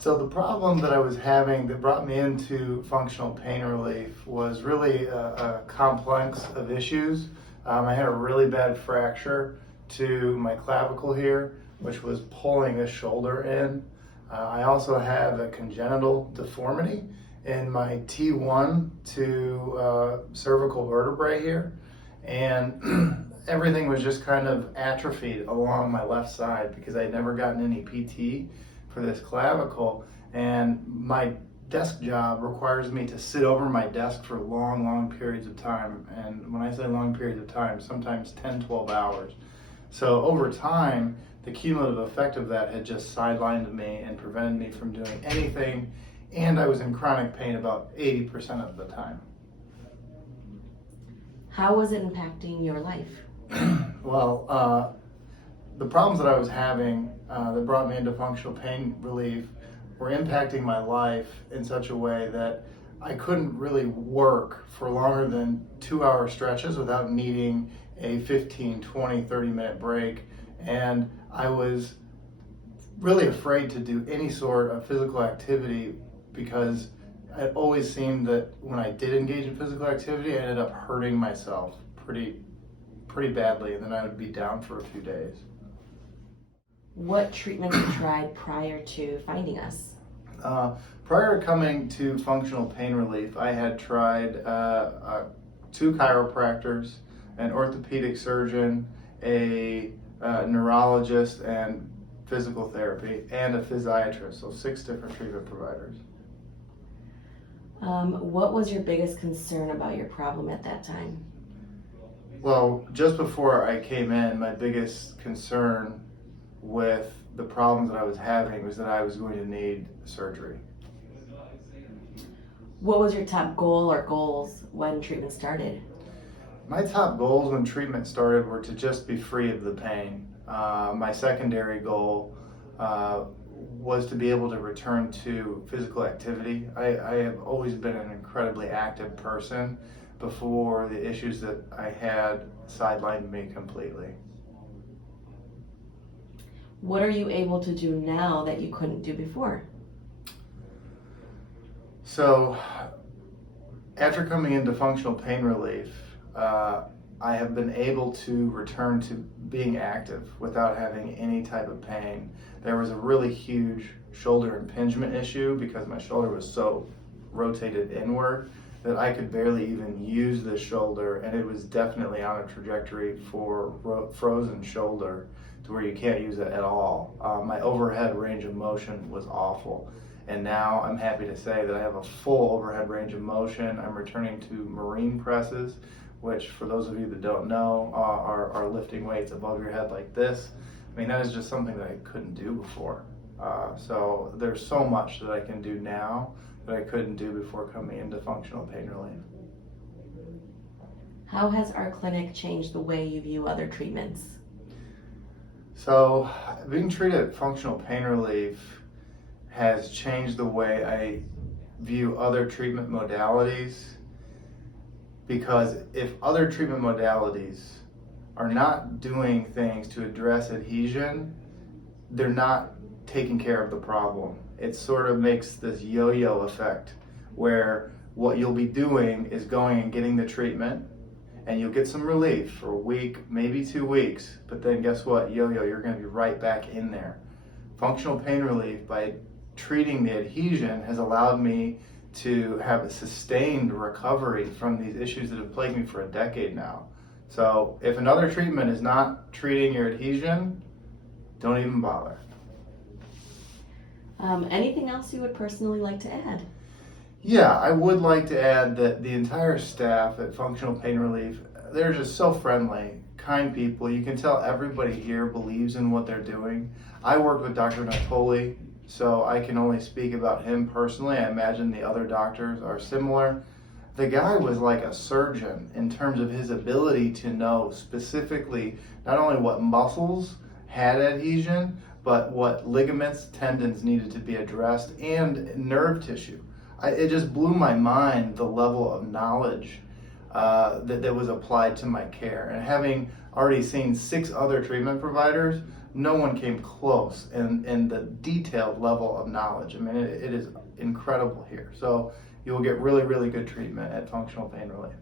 So the problem that I was having that brought me into functional pain relief was really a complex of issues. I had a really bad fracture to my clavicle here, which was pulling a shoulder in. I also have a congenital deformity in my T1 to cervical vertebrae here, and everything was just kind of atrophied along my left side because I'd never gotten any PT for this clavicle, and my desk job requires me to sit over my desk for long periods of time. And when I say long periods of time, sometimes 10, 12 hours. So over time, the cumulative effect of that had just sidelined me and prevented me from doing anything, and I was in chronic pain about 80% of the time. How was it impacting your life? Well, the problems that I was having that brought me into functional pain relief were impacting my life in such a way that I couldn't really work for longer than 2-hour stretches without needing a 15, 20, 30-minute break. And I was really afraid to do any sort of physical activity because it always seemed that when I did engage in physical activity, I ended up hurting myself pretty badly, and then I would be down for a few days. What treatments you tried prior to finding us? Prior to coming to functional pain relief, I had tried 2 chiropractors, an orthopedic surgeon, a neurologist, and physical therapy, and a physiatrist, so 6 different treatment providers. What was your biggest concern about your problem at that time? Well, just before I came in, my biggest concern with the problems that I was having was that I was going to need surgery. What was your top goal or goals when treatment started? My top goals when treatment started were to just be free of the pain. My secondary goal was to be able to return to physical activity. I have always been an incredibly active person before the issues that I had sidelined me completely. What are you able to do now that you couldn't do before? So, after coming into functional pain relief, I have been able to return to being active without having any type of pain. There was a really huge shoulder impingement issue because my shoulder was so rotated inward that I could barely even use the shoulder, and it was definitely on a trajectory for frozen shoulder to where you can't use it at all. My overhead range of motion was awful, and now I'm happy to say that I have a full overhead range of motion. I'm returning to marine presses, which for those of you that don't know are lifting weights above your head like this. I mean, that is just something that I couldn't do before. So there's so much that I can do now that I couldn't do before coming into functional pain relief. How has our clinic changed the way you view other treatments? So being treated at functional pain relief has changed the way I view other treatment modalities, because if other treatment modalities are not doing things to address adhesion, they're not taking care of the problem. It sort of makes this yo-yo effect where what you'll be doing is going and getting the treatment, and you'll get some relief for a week, maybe 2 weeks, but then guess what? Yo-yo, you're going to be right back in there. Functional pain relief, by treating the adhesion, has allowed me to have a sustained recovery from these issues that have plagued me for a decade now. So if another treatment is not treating your adhesion, don't even bother. Anything else you would personally like to add? Yeah, I would like to add that the entire staff at Functional Pain Relief, they're just so friendly, kind people. You can tell everybody here believes in what they're doing. I worked with Dr. Nottoli, so I can only speak about him personally. I imagine the other doctors are similar. The guy was like a surgeon in terms of his ability to know specifically not only what muscles had adhesion, but what ligaments, tendons needed to be addressed, and nerve tissue. It just blew my mind, the level of knowledge that was applied to my care. And having already seen 6 other treatment providers, no one came close in the detailed level of knowledge. I mean, it is incredible here. So you will get really, really good treatment at Functional Pain Relief.